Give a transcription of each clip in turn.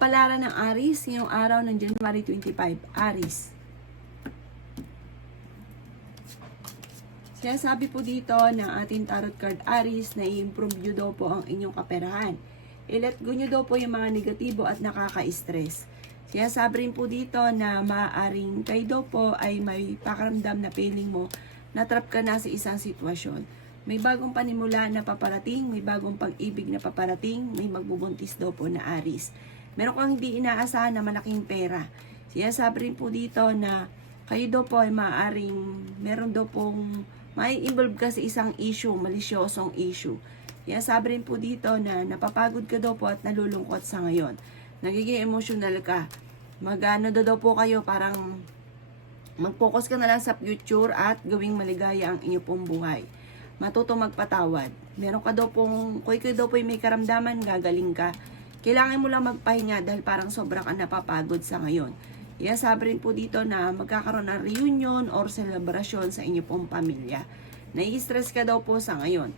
Kapalaran ng Aries, ngayong araw ng January 25. Aries. Sinasabi po dito ng ating tarot card Aries na i-improve nyo daw po ang inyong kaperahan. I-let go nyo daw po yung mga negatibo at nakaka-stress. Sinasabi rin po dito na maaaring kayo daw po ay may pakaramdam na feeling mo na trap ka na sa isang sitwasyon. May bagong panimula na paparating, may bagong pag-ibig na paparating, may magbubuntis daw po na Aries. Meron kang hindi inaasahan na malaking pera. Sinasabi rin po dito na kayo daw po ay maaaring meron daw pong may involve ka sa isang issue, malisyosong issue. Sinasabi rin po dito na napapagod ka daw po at nalulungkot sa ngayon. Nagiging emotional ka. Magano daw po kayo, parang mag-focus ka na lang sa future at gawing maligaya ang inyo pong buhay. Matutong magpatawad. Meron ka daw pong, kung ikaw daw po may karamdaman, gagaling ka. Kailangan mo lang magpahinga dahil parang sobrang ka napapagod sa ngayon. Sabi rin po dito na magkakaroon ng reunion or celebration sa inyo pong pamilya. Nai-stress ka daw po sa ngayon.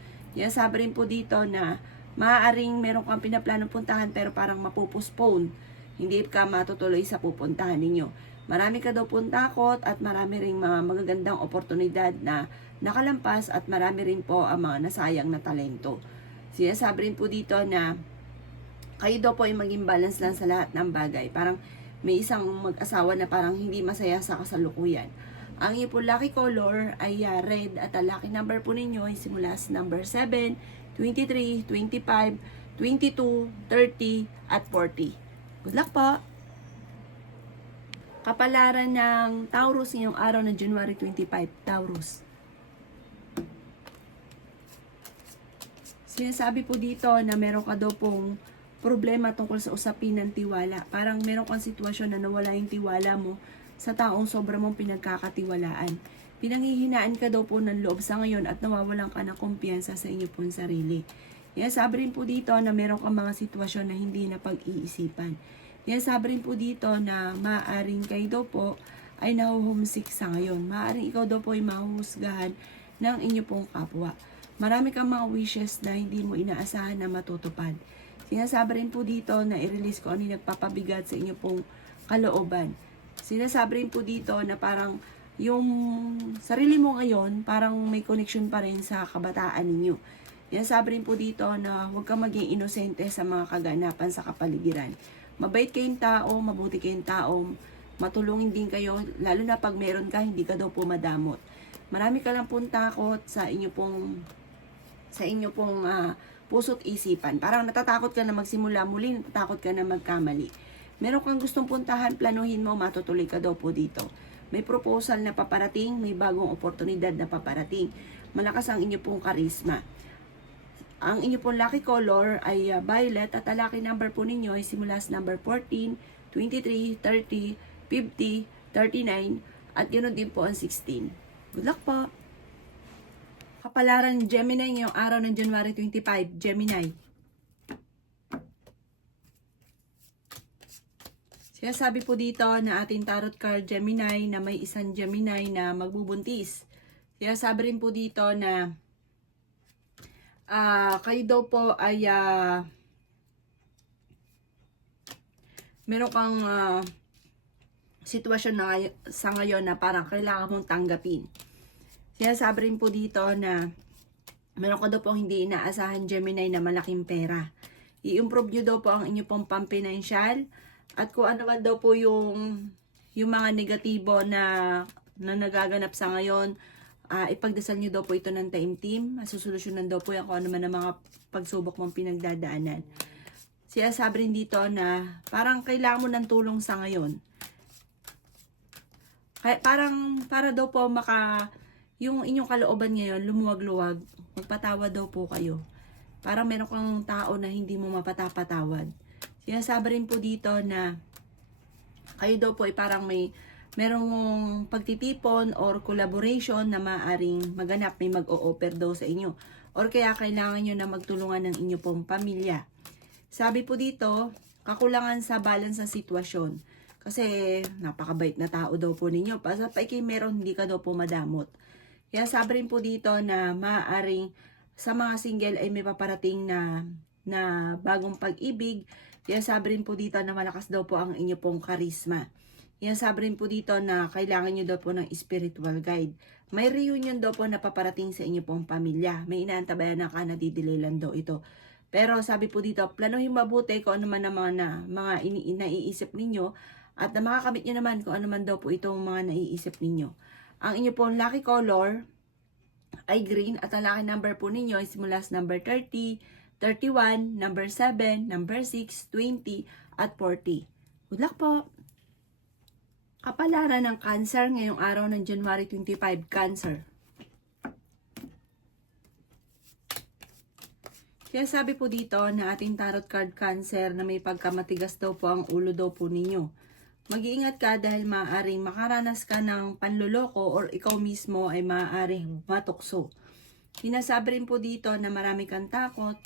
Sabi rin po dito na maaaring meron kang pinaplanong puntahan pero parang mapupostpone. Hindi ka matutuloy sa pupuntahan ninyo. Marami ka daw pong takot at marami ring mga magagandang oportunidad na nakalampas at marami rin po ang mga nasayang na talento. Sinasabi rin po dito na kayo daw po ay maging balance lang sa lahat ng bagay. Parang may isang mag-asawa na parang hindi masaya sa kasalukuyan. Ang iyo po lucky color ay red at ang lucky number po ninyo ay simula sa number 7, 23, 25, 22, 30 at 40. Good luck po! Kapalaran ng Taurus ngayong araw ng January 25. Taurus. Sinasabi po dito na meron ka daw pong problema tungkol sa usapin ng tiwala. Parang meron kang sitwasyon na nawala yung tiwala mo sa taong sobra mong pinagkakatiwalaan. Pinanghihinaan ka daw po ng loob sa ngayon at nawawalan ka ng kumpiyansa sa inyo pong sarili. Sabi rin po dito na meron kang mga sitwasyon na hindi na pag-iisipan. Sabi rin po dito na maaaring kayo daw po ay nahuhumsik sa ngayon. Maaaring ikaw daw po ay mahuhusgahan ng inyo pong kapwa. Marami kang mga wishes na hindi mo inaasahan na matutupad. Sinasabi rin po dito na i-release ko ano yung nagpapabigat sa inyo pong kalooban. Sinasabi rin po dito na parang yung sarili mo ngayon, parang may connection pa rin sa kabataan ninyo. Sinasabi rin po dito na huwag kang maging inosente sa mga kaganapan sa kapaligiran. Mabait kayong tao, mabuti kayong tao, matulungin din kayo, lalo na pag meron ka, hindi ka daw po madamot. Marami ka lang pong takot sa inyo pong puso't isipan. Parang natatakot ka na magsimula muli, natatakot ka na magkamali. Meron kang gustong puntahan, planuhin mo, matutuloy ka daw po dito. May proposal na paparating, may bagong oportunidad na paparating. Malakas ang inyo pong karisma. Ang inyo pong lucky color ay violet at ang lucky number po ninyo ay simula sa number 14, 23, 30, 50, 39 at ganoon din po ang 16. Good luck po! Kapalaran Gemini ngayong araw ng January 25. Gemini. Sinasabi po dito na ating tarot card Gemini na may isang Gemini na magbubuntis. Sinasabi rin po dito na kayo daw po ay meron kang sitwasyon na sa ngayon na parang kailangan mong tanggapin. Sinasabi rin po dito na meron ka daw po hindi inaasahan Gemini na malaking pera. I-improve nyo daw po ang inyo pong pampinansyal at kung ano man daw po yung mga negatibo na nagaganap sa ngayon, ipagdasal nyo daw po ito ng taimtim. Masusolusyonan daw po yan kung ano man ang mga pagsubok mong pinagdadaanan. Sinasabi rin dito na parang kailangan mo ng tulong sa ngayon. Para daw po yung inyong kalooban ngayon, lumuwag-luwag, magpatawad daw po kayo. Parang meron kang tao na hindi mo mapatapatawad. Sinasabi rin po dito na kayo daw po ay parang merong pagtitipon or collaboration na maaring maganap, may mag-o-offer daw sa inyo. Or kaya kailangan nyo na magtulungan ng inyo pong pamilya. Sabi po dito, kakulangan sa balance sa sitwasyon. Kasi napakabait na tao daw po ninyo. Basta pa ikay meron, hindi ka daw po madamot. Kaya sabi rin po dito na maaaring sa mga single ay may paparating na bagong pag-ibig Sabi rin po dito na malakas daw po ang inyo pong karisma. Sabi rin po dito na kailangan nyo daw po ng spiritual guide. May reunion daw po na paparating sa inyo pong pamilya. May inaantabayan na nadidelay lang daw ito. Pero sabi po dito, planuhin mabuti kung ano man ang mga naiisip ninyo at na makakamit nyo naman kung ano man daw po itong mga naiisip ninyo. Ang inyo pong lucky color ay green at ang lucky number po ninyo ay simula sa number 30, 31, number 7, number 6, 20, at 40. Good luck po! Kapalaran ng Cancer ngayong araw ng January 25, Cancer. Kaya sabi po dito na ating tarot card Cancer na may pagkamatigas daw po ang ulo daw po ninyo. Mag-iingat ka dahil maaaring makaranas ka ng panloloko or ikaw mismo ay maaaring matukso. Sinasabi rin po dito na marami kang takot,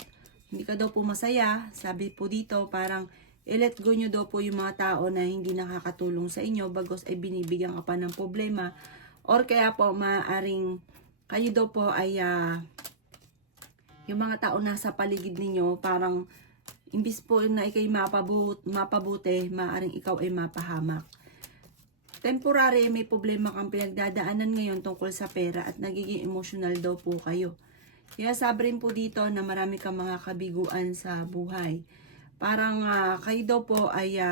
hindi ka daw po masaya. Sabi po dito parang i-let go nyo daw po yung mga tao na hindi nakakatulong sa inyo bagos ay binibigyan ka pa ng problema or kaya po maaaring kayo daw po ay yung mga tao nasa paligid ninyo parang imbis po na ikay mapabuti, maaaring ikaw ay mapahamak. Temporary may problema kang pinagdadaanan ngayon tungkol sa pera at nagiging emotional daw po kayo. Kaya sabi rin po dito na marami kang mga kabiguan sa buhay. Parang kayo daw po ay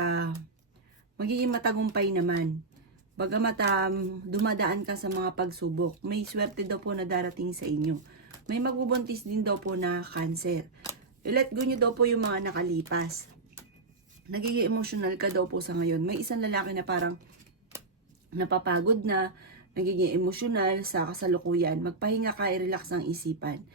magiging matagumpay naman. Bagamat dumadaan ka sa mga pagsubok, may swerte daw po na darating sa inyo. May magbubuntis din daw po na Cancer. I-let go nyo daw po yung mga nakalipas. Nagiging emotional ka daw po sa ngayon. May isang lalaki na parang napapagod na, nagiging emotional sa kasalukuyan. Magpahinga ka, i-relax ang isipan.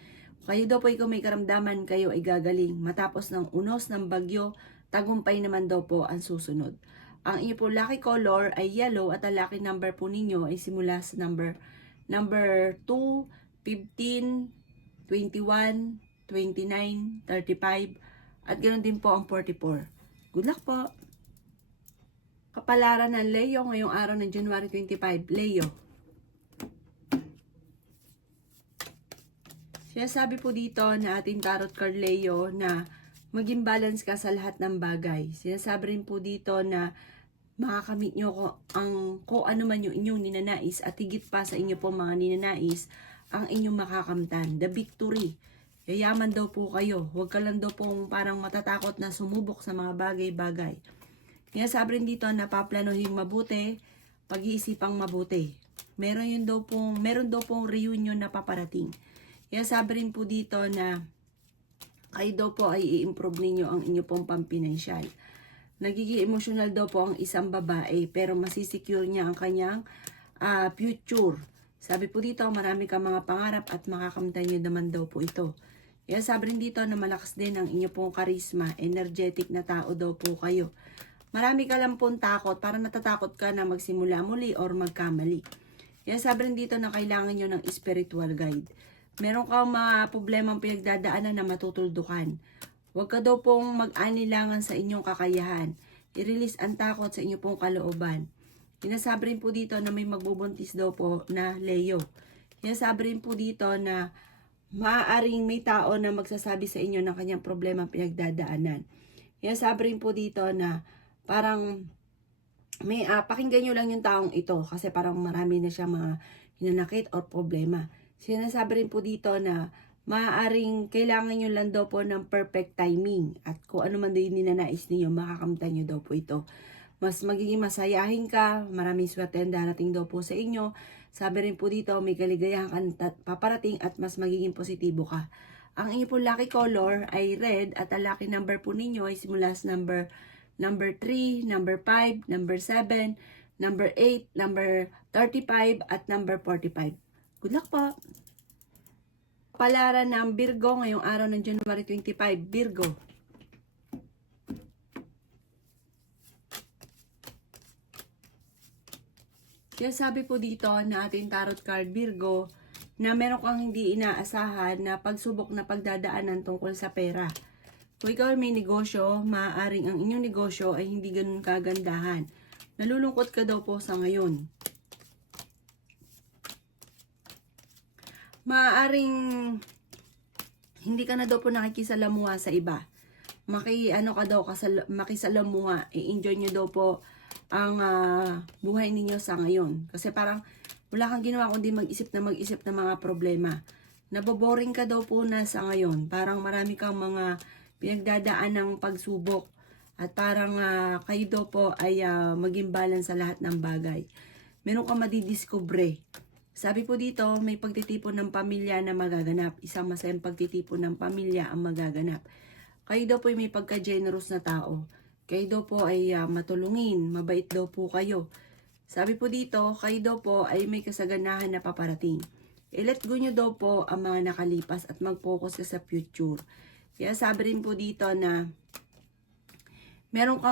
Kayo daw po ikaw may karamdaman, kayo ay gagaling. Matapos ng unos ng bagyo, tagumpay naman daw po ang susunod. Ang inyo po lucky color ay yellow at ang lucky number po ninyo ay simula sa number 2, 15, 21, 29, 35, at ganoon din po ang 44. Good luck po! Kapalaran ng Leo ngayong araw ng January 25, Leo. Sabi po dito na ating tarot card Leo na maging balance ka sa lahat ng bagay. Sinasabi rin po dito na makakamit nyo kung ano man yung inyong ninanais at higit pa sa inyo po mga ninanais ang inyong makakamtan. The victory. Yayaman daw po kayo. Huwag ka lang daw pong parang matatakot na sumubok sa mga bagay-bagay. Sabi rin dito na paplanuhin mabuti, pag-iisipang mabuti. Meron daw pong reunion na paparating. Sabi rin po dito na kayo daw po ay i-improve ninyo ang inyo pong pampinansyal. Nagiging emotional daw po ang isang babae pero masisecure niya ang kanyang future. Sabi po dito marami kang mga pangarap at makakamtan nyo naman daw po ito. Sabi rin dito na malakas din ang inyo pong karisma, energetic na tao daw po kayo. Marami ka lang pong takot, parang natatakot ka na magsimula muli or magkamali. Sabi rin dito na kailangan nyo ng spiritual guide. Meron kang mga problemang pinagdadaanan na matutuldukan. Huwag ka daw pong mag-anilangan sa inyong kakayahan. I-release ang takot sa inyong pong kalooban. Sinasabi rin po dito na may magbubuntis daw po na Leo. Sinasabi rin po dito na maaaring may tao na magsasabi sa inyo ng kanyang problemang pinagdadaanan. Sinasabi rin po dito na parang may pakinggan nyo lang yung taong ito kasi parang marami na siyang mga hinanakit or problema. Sinasabi rin po dito na maaaring kailangan nyo lang daw po ng perfect timing at kung ano man din ninanais ninyo, makakamtan nyo daw po ito. Mas magiging masayahin ka, maraming swerte ang darating daw po sa inyo. Sabi rin po dito, may kaligayahan paparating at mas magiging positibo ka. Ang inyo po lucky color ay red at ang lucky number po ninyo ay simula sa number 3, number 5, number 7, number 8, number 35, at number 45. Good luck po! Palaran ng Virgo ngayong araw ng January 25, Virgo. Sabi po dito na ating tarot card Virgo na meron kang hindi inaasahan na pagsubok na pagdadaanan tungkol sa pera. Kung ikaw may negosyo, maaaring ang inyong negosyo ay hindi ganun kagandahan. Nalulungkot ka daw po sa ngayon. Maaaring hindi ka na daw po nakikisalamuha sa iba. ano ka daw, makisalamuha, i-enjoy nyo daw po ang buhay ninyo sa ngayon. Kasi parang wala kang ginawa kundi mag-isip ng mga problema. Naboboring ka daw po na sa ngayon. Parang marami kang mga pinagdadaan ng pagsubok. At parang kayo daw po ay maging balance sa lahat ng bagay. Meron kang madidiscover. Sabi po dito, may pagtitipon ng pamilya na magaganap. Isang masayang pagtitipon ng pamilya ang magaganap. Kayo daw po ay may pagka-generous na tao. Kayo daw po ay matulungin, mabait daw po kayo. Sabi po dito, kayo daw po ay may kasaganahan na paparating. I-let go nyo daw po ang mga nakalipas at mag-focus ka sa future. Kaya sabi rin po dito na merong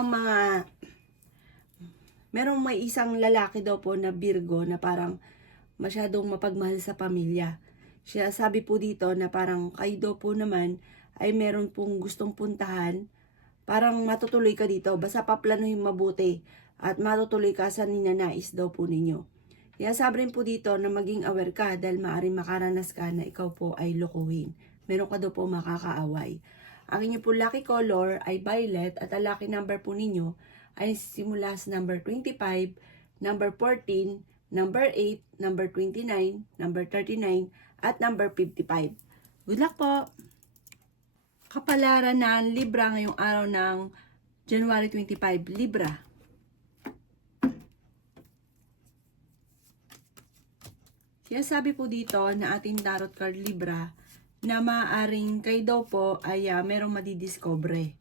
may isang lalaki daw po na Virgo na parang masyadong mapagmahal sa pamilya. Siya sabi po dito na parang kayo daw po naman ay meron pong gustong puntahan. Parang matutuloy ka dito. Basta paplanuhin mabuti at matutuloy ka sa ninanais daw po ninyo. Kaya sabi rin po dito na maging aware ka dahil maaaring makaranas ka na ikaw po ay lokohin. Meron ka daw po makakaaway. Ang inyo po lucky color ay violet at ang lucky number po ninyo ay simula sa number 25, number 14, number 8, number 29, number 39, at number 55. Good luck po! Kapalaran ng Libra ngayong araw ng January 25, Libra. Kaya sabi po dito na ating tarot card Libra na maaaring kayo daw po ay merong madidiscover.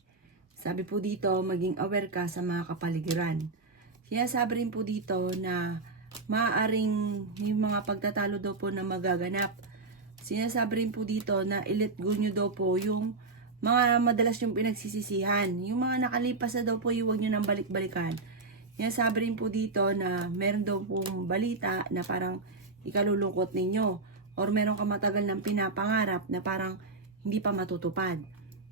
Sabi po dito, maging aware ka sa mga kapaligiran. Kaya sabi rin po dito na maaaring yung mga pagtatalo daw po na magaganap. Sinasabi rin po dito na i-let go nyo daw po yung mga madalas yung pinagsisisihan. Yung mga nakalipas na daw po, huwag nyo nang balik-balikan. Kaya sabi rin po dito na meron daw pong balita na parang ikalulungkot ninyo. Or meron ka matagal ng pinapangarap na parang hindi pa matutupad.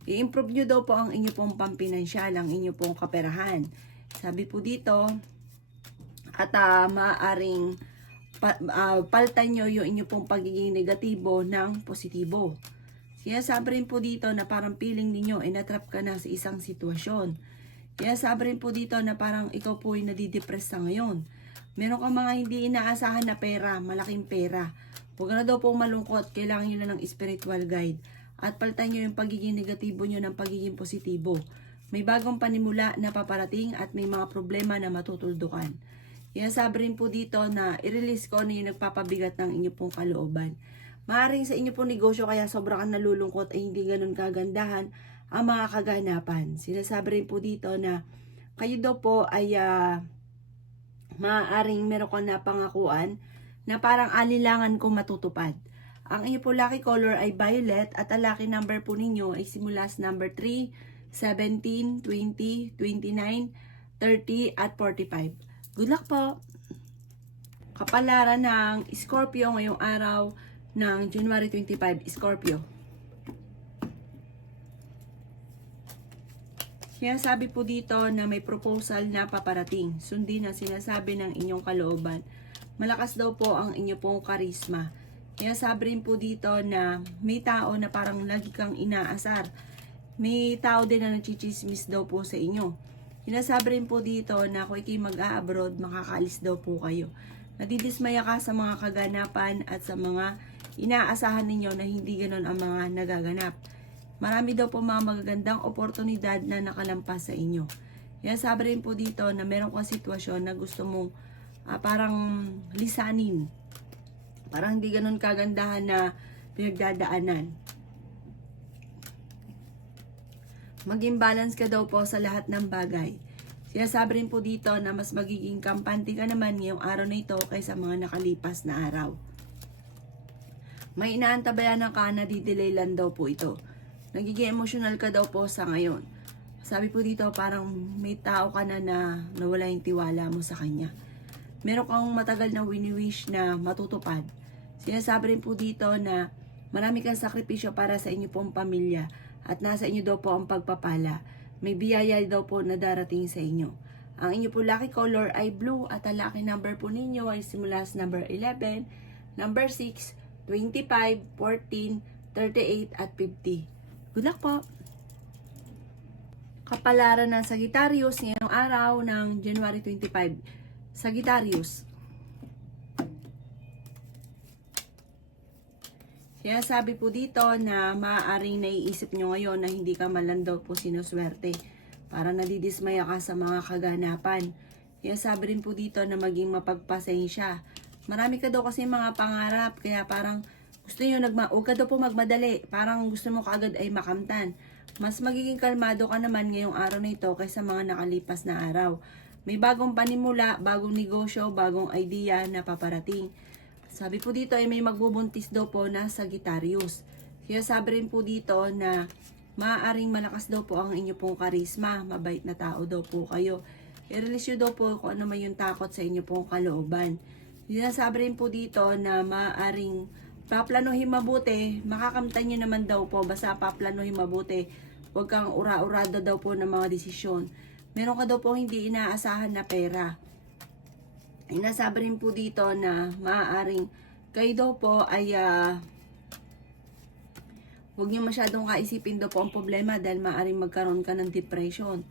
I-improve nyo daw po ang inyo pong pampinansyal, ang inyo pong kaperahan. Sabi po dito, at maaaring paltan nyo yung inyo pong pagiging negatibo ng positibo. Kaya sabi rin po dito na parang feeling ninyo ay natrap ka na sa isang sitwasyon. Kaya sabi rin po dito na parang ikaw po ay nadidepress sa ngayon. Meron kang mga hindi inaasahan na pera, malaking pera. Huwag na daw pong malungkot, kailangan nyo na ng spiritual guide. At palitan nyo yung pagiging negatibo nyo ng pagiging positibo. May bagong panimula na paparating at may mga problema na matutuldukan. Kaya sabi rin po dito na i-release ko na yung nagpapabigat ng inyo pong kalooban. Maaring sa inyo pong negosyo kaya sobra kang nalulungkot ay hindi ganun kagandahan ang mga kaganapan. Sinasabi rin po dito na kayo daw po ay maaaring meron kang napangakuan na parang alilangan kung matutupad. Ang inyo po lucky color ay violet at ang lucky number po ninyo ay simula sa number 3, 17, 20, 29, 30 at 45. Good luck po! Kapalaran ng Scorpio ngayong araw ng January 25, Scorpio. Kaya sabi po dito na may proposal na paparating. Sundin ang sinasabi ng inyong kalooban. Malakas daw po ang inyo pong karisma. Kaya sabi rin po dito na may tao na parang lagi kang inaasar. May tao din na nagchichismis daw po sa inyo. Sinasabi rin po dito na kung ikay mag-a-abroad, makakaalis daw po kayo. Nadidismaya ka sa mga kaganapan at sa mga inaasahan ninyo na hindi ganon ang mga nagaganap. Marami daw po mga magagandang oportunidad na nakalampas sa inyo. Kaya sabi rin po dito na meron kang sitwasyon na gusto mong parang lisanin. Parang hindi ganon kagandahan na pinagdadaanan. Maging balance ka daw po sa lahat ng bagay. Sinasabi rin po dito na mas magiging kampante ka naman ngayong araw na ito kaysa mga nakalipas na araw. May inaantabayan ka na di-delay lang daw po ito. Nagiging emotional ka daw po sa ngayon. Sabi po dito parang may tao ka na nawala yung tiwala mo sa kanya. Meron kang matagal na wini-wish na matutupad. Sinasabi rin po dito na marami kang sakripisyo para sa inyo pong pamilya at nasa inyo daw po ang pagpapala. May biyaya daw po na darating sa inyo. Ang inyo po lucky color ay blue at ang lucky number po ninyo ay simula sa number 11, number 6, 25, 14, 38 at 50. Good luck po! Kapalaran ng Sagittarius ngayong araw ng January 25. Sagittarius. Kaya sabi po dito na maaaring naiisip nyo ngayon na hindi ka man lang daw po sinuswerte. Para nadidismaya ka sa mga kaganapan. Kaya sabi rin po dito na maging mapagpasensya. Marami ka daw kasi mga pangarap. Kaya parang gusto nyo huwag ka daw po magmadali. Parang gusto mo kaagad ay makamtan. Mas magiging kalmado ka naman ngayong araw na ito kaysa mga nakalipas na araw. May bagong panimula, bagong negosyo, bagong idea na paparating. Sabi po dito ay may magbubuntis daw po na Sagittarius. Kaya sabi rin po dito na maaaring malakas daw po ang inyo pong karisma. Mabait na tao daw po kayo. I-release nyo daw po kung ano man yung takot sa inyo pong kalooban. Sabi rin po dito na maaaring paplanuhin mabuti. Makakamtan nyo naman daw po. Basta paplanuhin mabuti. Huwag kang ura-urado daw po ng mga desisyon. Meron ka daw po hindi inaasahan na pera. Inasabi rin po dito na maaaring kayo daw po ay huwag niyo masyadong kaisipin daw po ang problema dahil maaaring magkaroon ka ng depression.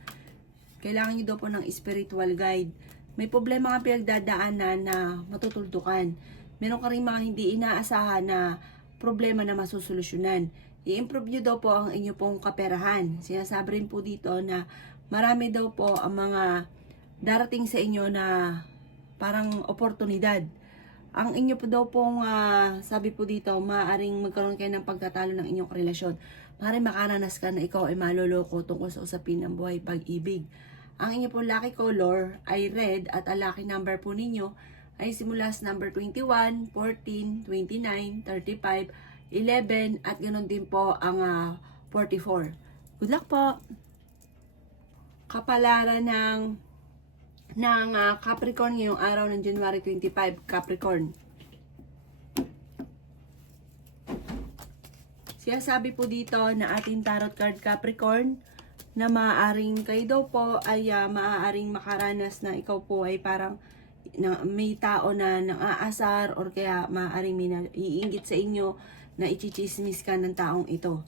Kailangan niyo daw po ng spiritual guide. May problema ka pinagdadaanan na matutuldukan. Meron ka rin mga hindi inaasahan na problema na masusolusyonan. I-improve niyo daw po ang inyo pong kaperahan. Sinasabi rin po dito na marami daw po ang mga darating sa inyo na parang oportunidad. Ang inyo po daw pong, sabi po dito, maaaring magkaroon kayo ng pagtatalo ng inyong relasyon. Maaaring makaranas ka na ikaw ay maloloko tungkol sa usapin ng buhay pag-ibig. Ang inyo pong lucky color ay red at ang lucky number po ninyo ay simula sa number 21, 14, 29, 35, 11 at ganoon din po ang 44. Good luck po! Kapalaran ng Capricorn ngayong araw ng January 25, Capricorn. Siya sabi po dito na ating tarot card Capricorn na maaaring kayo daw po ay maaaring makaranas na ikaw po ay parang may tao na nang-aasar or kaya maaaring may naiinggit sa inyo na ichichismis ka ng taong ito.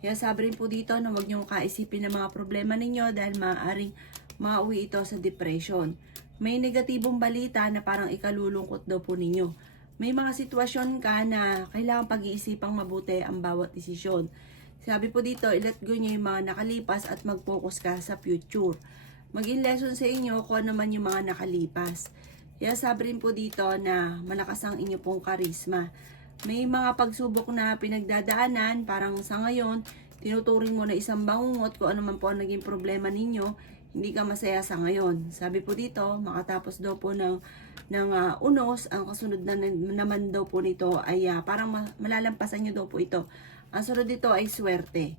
Kaya sabi rin po dito na huwag niyong kaisipin ng mga problema ninyo dahil maaaring mauwi ito sa depression. May negatibong balita na parang ikalulungkot daw po ninyo. May mga sitwasyon ka na kailangan pag-iisipang mabuti ang bawat desisyon. Sabi po dito, i-let go nyo yung mga nakalipas at mag-focus ka sa future. Maging lesson sa inyo kung ano man yung mga nakalipas. Kaya sabi rin po dito na malakas ang inyo pong karisma. May mga pagsubok na pinagdadaanan, parang sa ngayon, tinuturing mo na isang bangungot kung ano man po ang naging problema ninyo, hindi ka masaya sa ngayon. Sabi po dito, makatapos daw po ng unos, ang kasunod na naman daw po nito ay parang malalampasan nyo daw po ito. Ang sunod dito ay swerte.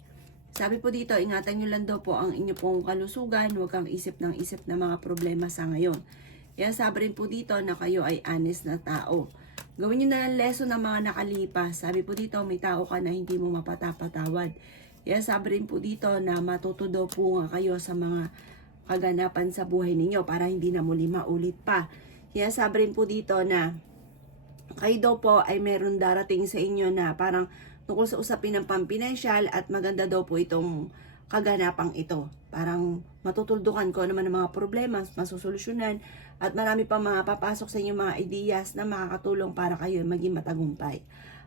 Sabi po dito, ingatan nyo lang daw po ang inyo pong kalusugan, huwag kang isip ng mga problema sa ngayon. Kaya sabi rin po dito na kayo ay honest na tao. Gawin nyo na ng lesson ng mga nakalipas. Sabi po dito, may tao ka na hindi mo mapatapatawad. Kaya sabi rin po dito na matuto daw po nga kayo sa mga kaganapan sa buhay ninyo para hindi na muli maulit pa. Kaya sabi rin po dito na kayo daw po ay meron darating sa inyo na parang tungkol sa usapin ng pampinansyal at maganda daw po itong kaganapang ito. Parang matutuldukan ko naman ng mga problema, masusolusyonan at marami pang mga papasok sa inyong mga ideas na makakatulong para kayo maging matagumpay.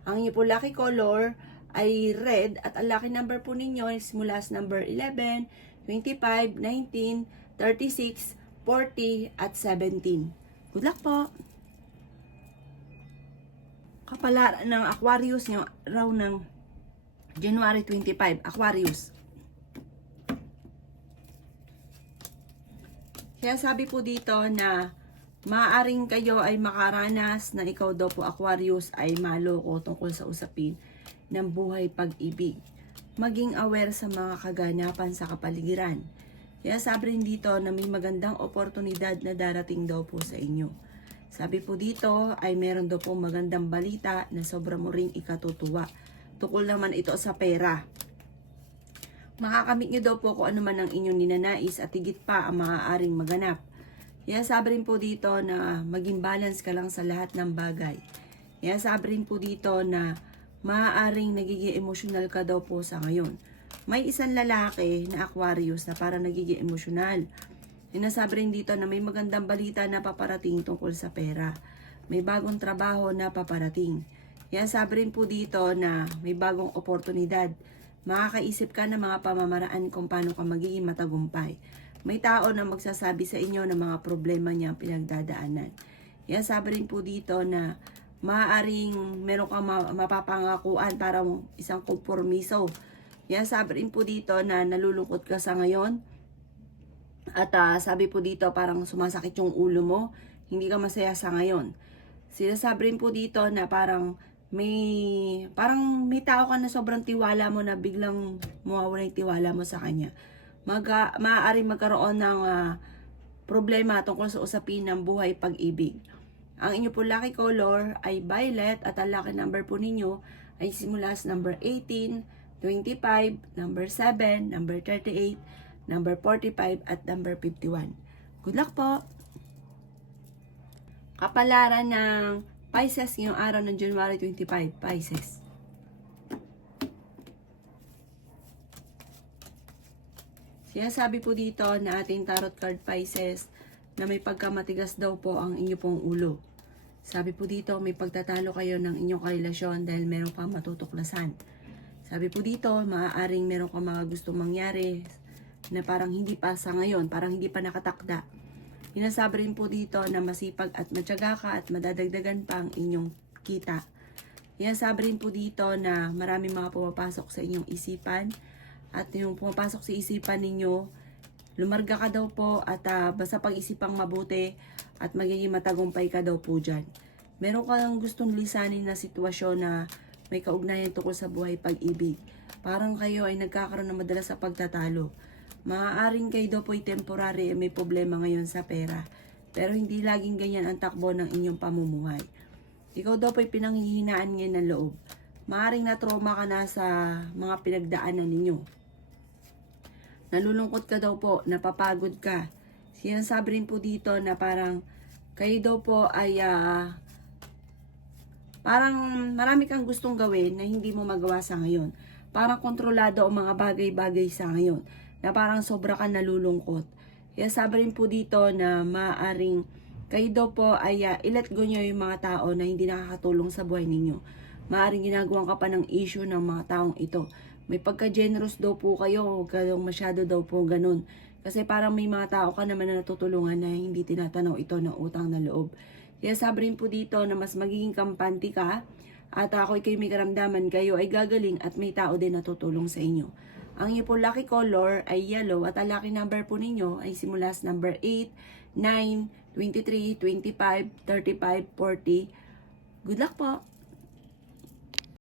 Ang inyo po lucky color ay red at ang lucky number po ninyo is mula sa number 11, 25, 19, 36, 40 at 17. Good luck po! Kapalaran ng Aquarius yung araw ng January 25, Aquarius. Kaya sabi po dito na maaaring kayo ay makaranas na ikaw daw po Aquarius ay maloko tungkol sa usapin ng buhay pag-ibig. Maging aware sa mga kaganapan sa kapaligiran. Kaya sabi rin dito na may magandang oportunidad na darating daw po sa inyo. Sabi po dito ay meron daw po magandang balita na sobra mo ring ikatutuwa. Tukol naman ito sa pera. Makakamit nyo daw po kung ano man ang inyong ninanais at higit pa ang maaaring maganap. Kaya sabi rin po dito na maging balance ka lang sa lahat ng bagay. Kaya sabi rin po dito na maaaring nagiging emotional ka daw po sa ngayon. may isang lalaki na Aquarius na parang nagiging emosyonal. Sinasabi rin dito na may magandang balita na paparating tungkol sa pera. May bagong trabaho na paparating. Yan, sabi rin po dito na may bagong oportunidad. Makakaisip ka ng mga pamamaraan kung paano ka magiging matagumpay. May tao na magsasabi sa inyo ng mga problema niya pinagdadaanan. Yan, sabi rin po dito na maaaring meron kang mapapangakuan para isang kompromiso. Yan, sabi rin po dito na nalulungkot ka sa ngayon. At sabi po dito parang sumasakit yung ulo mo, hindi ka masaya sa ngayon. Sinasabi rin po dito na parang may tao ka na sobrang tiwala mo na biglang mawawala yung tiwala mo sa kanya. Maaaring magkaroon ng problema tungkol sa usapin ng buhay pag-ibig. Ang inyo po lucky color ay violet at ang lucky number po ninyo ay simula sa number 18, 25, number 7, number 38, number 45 at number 51. Good luck po! Kapalaran ng Pisces ngayong araw ng January 25, Pisces. Sinasabi po dito na ating tarot card Pisces na may pagkamatigas daw po ang inyo pong ulo. Sabi po dito may pagtatalo kayo ng inyong karelasyon dahil meron kang matutuklasan. Sabi po dito maaaring meron kang mga gustong mangyari na parang hindi pa sa ngayon, parang hindi pa nakatakda. Sinasabi rin po dito na masipag at matyaga ka at madadagdagan pa ang inyong kita. Sinasabi rin po dito na maraming mga pumapasok sa inyong isipan at yung pumapasok sa isipan ninyo, lumarga ka daw po at basta pag-isipang mabuti at magiging matagumpay ka daw po dyan. Meron kang gustong lisanin na sitwasyon na may kaugnayan tungkol sa buhay pag-ibig. Parang kayo ay nagkakaroon ng madalas sa pagtatalo. Maaaring kayo daw po'y temporary may problema ngayon sa pera. Pero hindi laging ganyan ang takbo ng inyong pamumuhay. Ikaw daw po'y pinanghihinaan ngayon ng loob. Maaaring na-trauma ka na sa mga pinagdaanan ninyo. Nalulungkot ka daw po, napapagod ka. Sinasabi rin po dito na parang kayo daw po ay parang marami kang gustong gawin na hindi mo magawa sa ngayon. Parang kontrolado ang mga bagay-bagay sa ngayon na parang sobra ka nalulungkot. Kaya sabi rin po dito na maaaring kayo daw po ay i-let go nyo yung mga tao na hindi nakakatulong sa buhay ninyo. Maaaring ginagawa ka pa ng issue ng mga taong ito. May pagka-generous daw po kayo, huwag kayong masyado daw po ganun. Kasi parang may mga tao ka naman na natutulungan na hindi tinatanaw ito ng utang na loob. Kaya sabi rin po dito na mas magiging kampante ka at ako kayo may karamdaman, kayo ay gagaling at may tao din na tutulong sa inyo. Ang inyo po lucky color ay yellow at ang lucky number po ninyo ay simula sa number 8, 9, 23, 25, 35, 40. Good luck po!